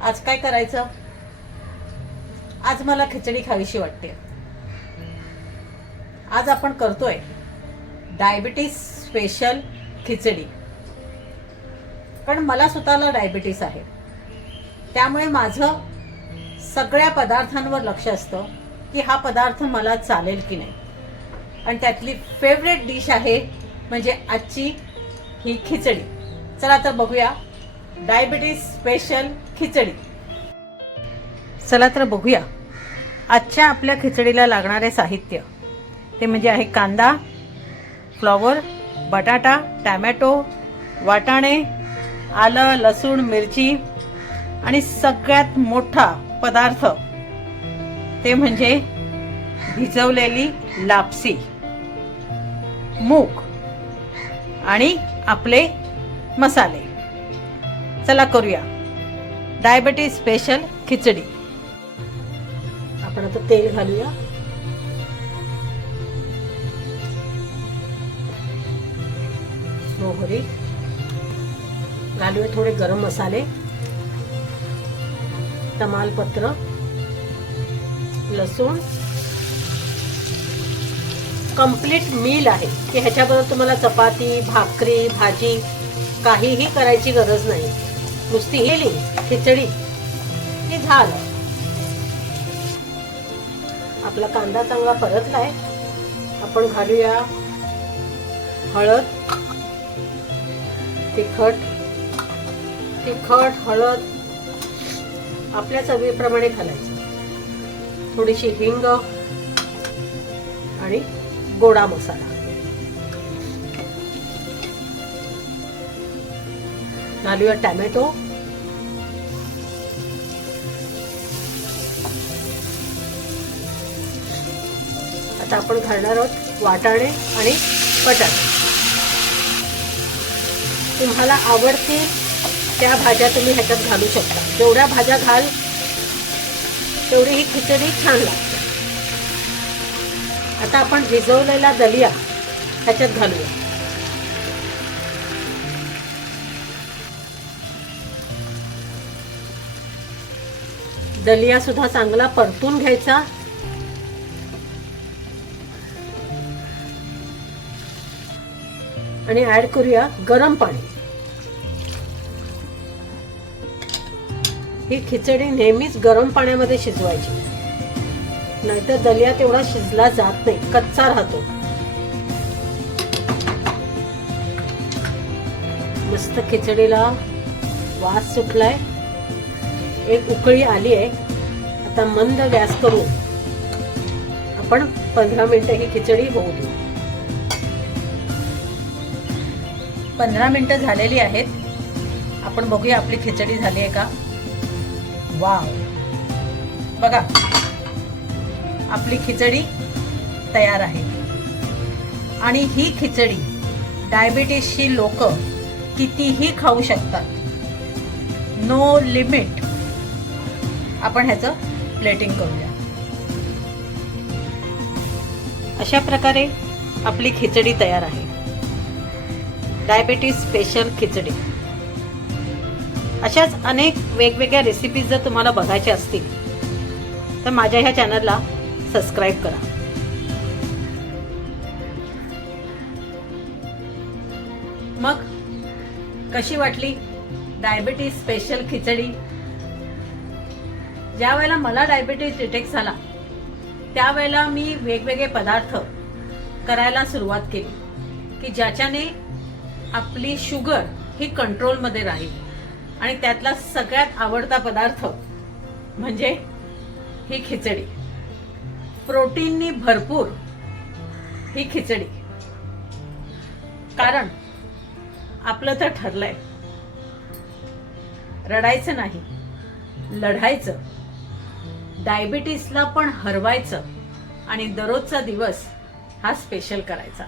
आज काय करायचं? आज मला खिचडी खावीशी वाटते. आज आपण करतोय डायबिटीस स्पेशल खिचडी. कारण मला स्वतःला डायबिटीस आहे, त्यामुळे माझं सगळ्या पदार्थांवर लक्ष असतं की हा पदार्थ मला चालेल की नाही. आणि त्यातली फेवरेट डिश आहे म्हणजे आजची ही खिचडी. चला तर बघूया डायबिटीस स्पेशल खिचडी. चला तर बघूया आजच्या आपल्या खिचडीला लागणारे साहित्य. ते म्हणजे आहे कांदा, फ्लॉवर, बटाटा, टॅमॅटो, वाटाणे, आलं, लसूण, मिरची आणि सगळ्यात मोठा पदार्थ ते म्हणजे भिजवलेली लापसी, मूग आणि आपले मसाले. चला करूया डायबिटीस स्पेशल खिचडी. आपण आता तेल घालूया. मोहरी घालूया, थोडे गरम मसाले, तमालपत्र, लसूण. कंप्लीट मील आहे की ह्याच्याबरोबर तुम्हाला चपाती, भाकरी, भाजी काहीही करायची गरज नाही. नुसती ही खिचडी की झालं. आपला कांदा चांगला परतलाय. आपण घालूया हळद, तिखट हळद आपल्या चवीप्रमाणे घालायचं. थोडीशी हिंग आणि गोडा मसाला. घालूया टॅमॅटो. आता आपण घालणार आहोत वाटाणे आणि बटाटे. तुम्हाला आवडतील त्या भाज्या तुम्ही ह्याच्यात घालू शकता. जेवढ्या भाज्या घाल तेवढी ही खिचडी छान लागते. आता आपण भिजवलेला दलिया ह्याच्यात घालूया. दलिया सुद्धा चांगला परतून घ्यायचा. आणि ऍड करूया गरम पाणी. ही खिचडी नेहमीच गरम पाण्यामध्ये शिजवायची, नाहीतर दलिया तेवढा शिजला जात नाही, कच्चा राहतो. मस्त खिचडीला वास सुटलाय. एक उकळी आली आहे. आता मंद गॅस करून आपण 15 मिनिटं ही खिचडी होऊ देऊ. 15 मिनिटं झालेली आहेत. आपण बघूया आपली खिचडी झाली आहे का. वाव, बघा आपली खिचडी तयार आहे. आणि ही खिचडी डायबिटीसची लोक कितीही खाऊ शकतात. No limit. आपण ह्याचं प्लेटिंग करूया. अशा प्रकारे आपली खिचडी तयार आहे. डायबिटीस स्पेशल खिचडी. अशाच अनेक वेगवेगळ्या रेसिपीज जर तुम्हाला बघायच्या असतील तर माझ्या ह्या चॅनलला सबस्क्राईब करा. मग कशी वाटली डायबिटीस स्पेशल खिचडी? ज्या वेळेला मला डायबिटीस डिटेक्ट झाला त्यावेळेला मी वेगवेगळे पदार्थ करायला सुरुवात केली की ज्याच्याने आपली शुगर ही कंट्रोलमध्ये राहील. आणि त्यातला सगळ्यात आवडता पदार्थ म्हणजे ही खिचडी. प्रोटीननी भरपूर ही खिचडी. कारण आपलं तर ठरलंय, रडायचं नाही, लढायचं, डायबिटीसला पण हरवायचं आणि दररोजचा दिवस हा स्पेशल करायचा.